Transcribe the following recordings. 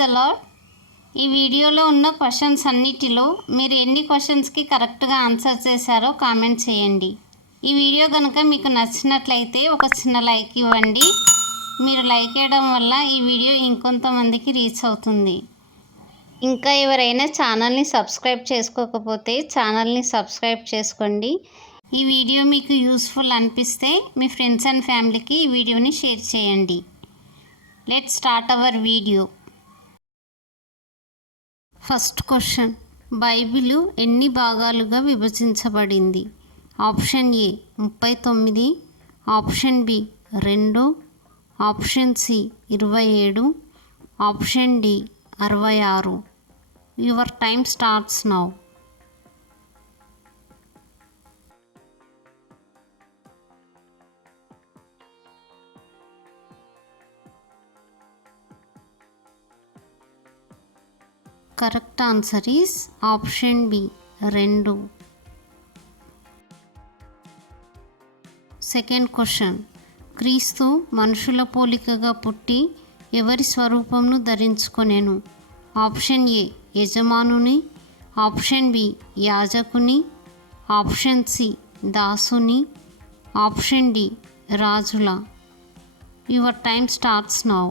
The lord. ఈ వీడియోలో ఉన్న క్వశ్చన్స్ అన్నిటిలో మీరు ఎన్ని క్వశ్చన్స్కి కరెక్ట్గా ఆన్సర్ చేశారో కామెంట్ చేయండి. ఈ వీడియో కనుక మీకు నచ్చినట్లయితే ఒక చిన్న లైక్ ఇవ్వండి. మీరు లైక్ చేయడం వల్ల ఈ వీడియో ఇంకొంతమందికి రీచ్ అవుతుంది. ఇంకా ఎవరైనా ఛానల్ని సబ్స్క్రైబ్ చేసుకోకపోతే ఛానల్ని సబ్స్క్రైబ్ చేసుకోండి. ఈ వీడియో మీకు యూస్ఫుల్ అనిపిస్తే మీ ఫ్రెండ్స్ అండ్ ఫ్యామిలీకి ఈ వీడియోని షేర్ చేయండి. Let's start our video. First question, Bible ఎన్ని భాగాలుగా విభజించబడింది? Option A 39, option B 2, option C 27, option D 66. Your time starts now. Correct answer is option B 2. Second question, క్రీస్తు మనుషుల పోలికగా పుట్టి ఎవరి స్వరూపంను ధరించుకొనెను? ఆప్షన్ ఏ యజమానుని, ఆప్షన్ బి యాజకుని, ఆప్షన్ సి దాసుని, ఆప్షన్ డి రాజుల. Your time starts now.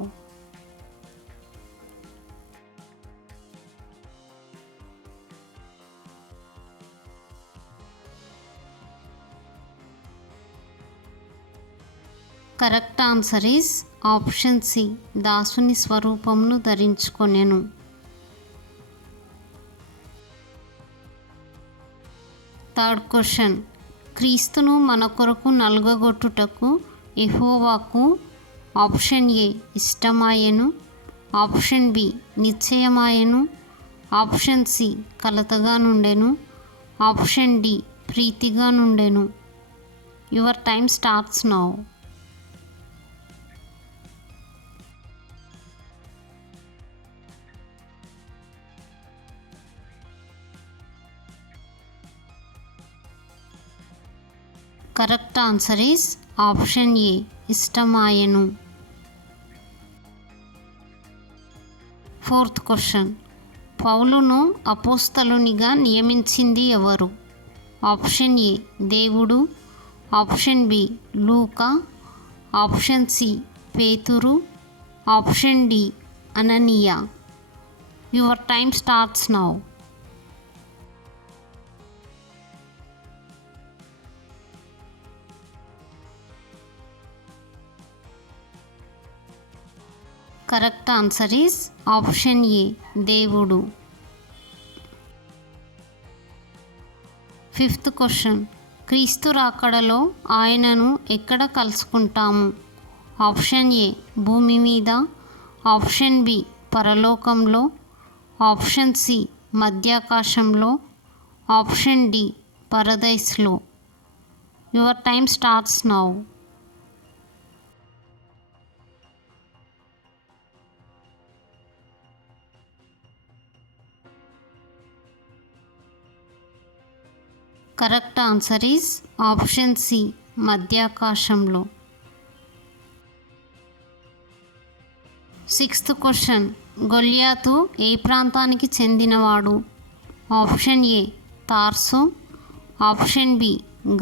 Correct answer is option C దాసుని స్వరూపమును ధరించుకొనెను. థర్డ్ క్వశ్చన్, క్రీస్తును మన కొరకు నలుగగొట్టుటకు యెహోవాకు ఆప్షన్ ఏ ఇష్టమాయెను, ఆప్షన్ బి నిశ్చయమాయెను, ఆప్షన్ సి కలతగా నుండెను, ఆప్షన్ డి ప్రీతిగా నుండెను. Your time starts now. Correct answer is option A ఇష్టమాయెను. ఫోర్త్ క్వశ్చన్, పౌలును అపోస్తలునిగా నియమించింది ఎవరు? ఆప్షన్ ఏ దేవుడు, ఆప్షన్ బి లూకా, ఆప్షన్ సి పేతురు, ఆప్షన్ డి అననీయ. Your time starts now. Correct answer is option A దేవుడు. ఫిఫ్త్ క్వశ్చన్, క్రీస్తు రాకడలో ఆయనను ఎక్కడ కలుసుకుంటాము? ఆప్షన్ ఏ భూమి మీద, ఆప్షన్ బి పరలోకంలో, ఆప్షన్ సి మధ్యాకాశంలో, ఆప్షన్ డి పరదైస్లో. Your time starts now. Correct answer is option C మధ్యాకాశంలో. సిక్స్త్ క్వశ్చన్, గొల్యాతు ఏ ప్రాంతానికి చెందినవాడు? ఆప్షన్ ఏ తార్సు, ఆప్షన్ బి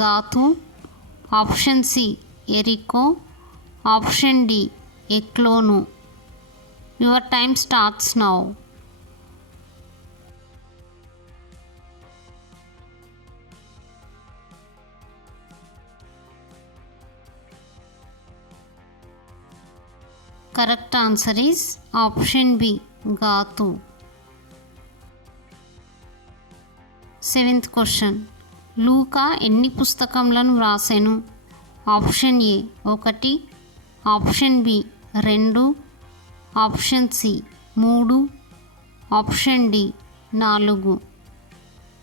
గాతు, ఆప్షన్ సి ఎరికో, ఆప్షన్ డి ఎక్లోను. Your time starts now. Correct answer is option B గాతు. సెవెంత్ క్వశ్చన్, లూకా ఎన్ని పుస్తకములను వ్రాసెను? Option A 1, option B 2, option C 3, option D 4.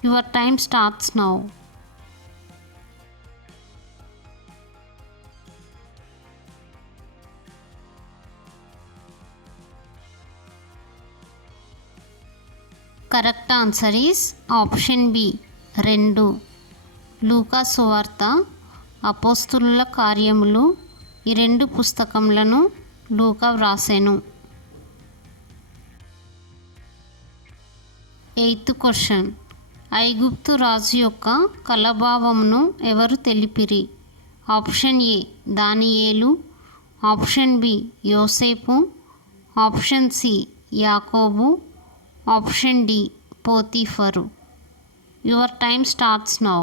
Your time starts now. Correct answer is option B 2. లూకా సువార్త, అపోస్తులుల కార్యములు ఈ 2 పుస్తకములను లూకా వ్రాసెను. Eighth question. ఐగుప్తు రాజు యొక్క కలభావమును ఎవరు తెలిపిరి? ఆప్షన్ ఏ దానియేలు, ఆప్షన్ బి యోసేపు, ఆప్షన్ సి యాకోబు, ఆప్షన్ డి పోతీఫరు. Your time starts now.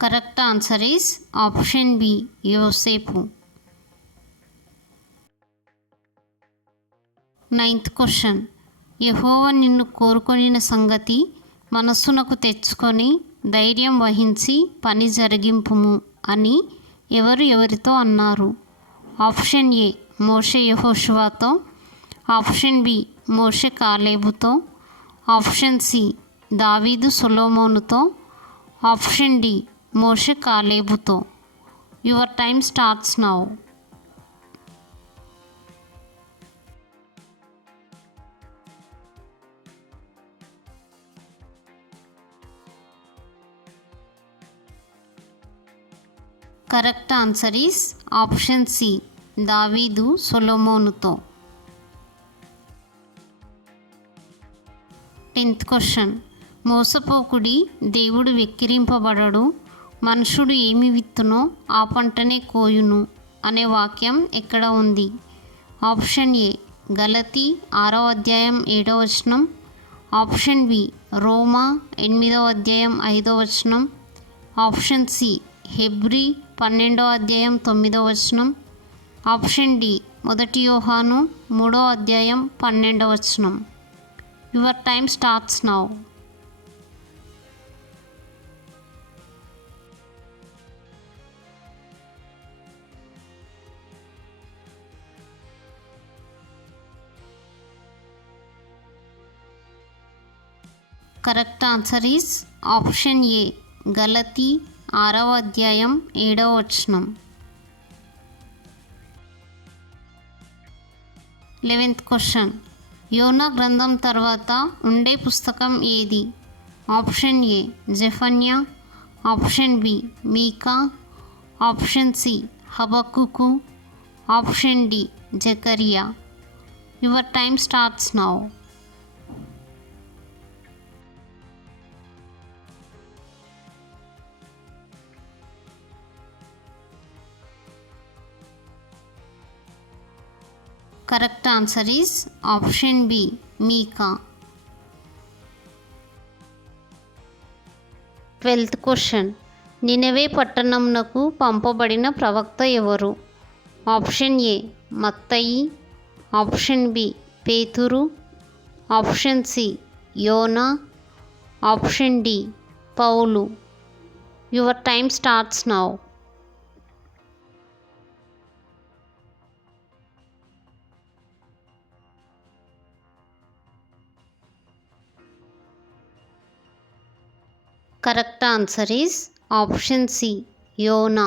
Correct answer is option B యోసేపు. Ninth question. యెహోవా నిన్ను కోరుకొనిన సంగతి మనస్సునకు తెచ్చుకొని ధైర్యం వహించి పని జరిగింపుము అని ఎవరు ఎవరితో అన్నారు? ఆప్షన్ ఏ మోషే యెహోషువతో, ఆప్షన్ బి మోషే కాలేబుతో, ఆప్షన్ సి దావీదు సొలొమోనుతో, ఆప్షన్ డి మోషే కాలేబుతో. Your time starts now. Correct answer is option C దావీదు సొలొమోనుతో. 10th question. మోసపోకుడి, దేవుడు వెక్కిరింపబడడు, మనుషుడు ఏమి విత్తునో ఆ పంటనే కోయును అనే వాక్యం ఎక్కడ ఉంది? ఆప్షన్ ఏ గలతీ 6వ అధ్యాయం 7వ వచనం, ఆప్షన్ బి రోమా 8వ అధ్యాయం 5వ వచనం, ఆప్షన్ సి హెబ్రీ 12వ అధ్యాయం 9వ వచనం, ఆప్షన్ డి 1 యోహాను 3వ అధ్యాయం 12వ వచనం. Your time starts now. Correct answer is option ఏ గలతీ 6వ అధ్యాయం 7వ వచనం. 11th question. యోనా గ్రంథం తర్వాత ఉండే పుస్తకం ఏది? ఆప్షన్ ఏ జెఫన్యా, ఆప్షన్ బి మీకా, ఆప్షన్ సి హబక్కుకు, ఆప్షన్ డి జకరియా. Your time starts now. Correct answer is option B మీకా. 12th question. నినవే పట్టణంనకు పంపబడిన ప్రవక్త ఎవరు? ఆప్షన్ ఏ మత్తయి, ఆప్షన్ బి పేతురు, ఆప్షన్ సి యోనా, ఆప్షన్ డి పౌలు. Your time starts now. Correct answer is option C Yona.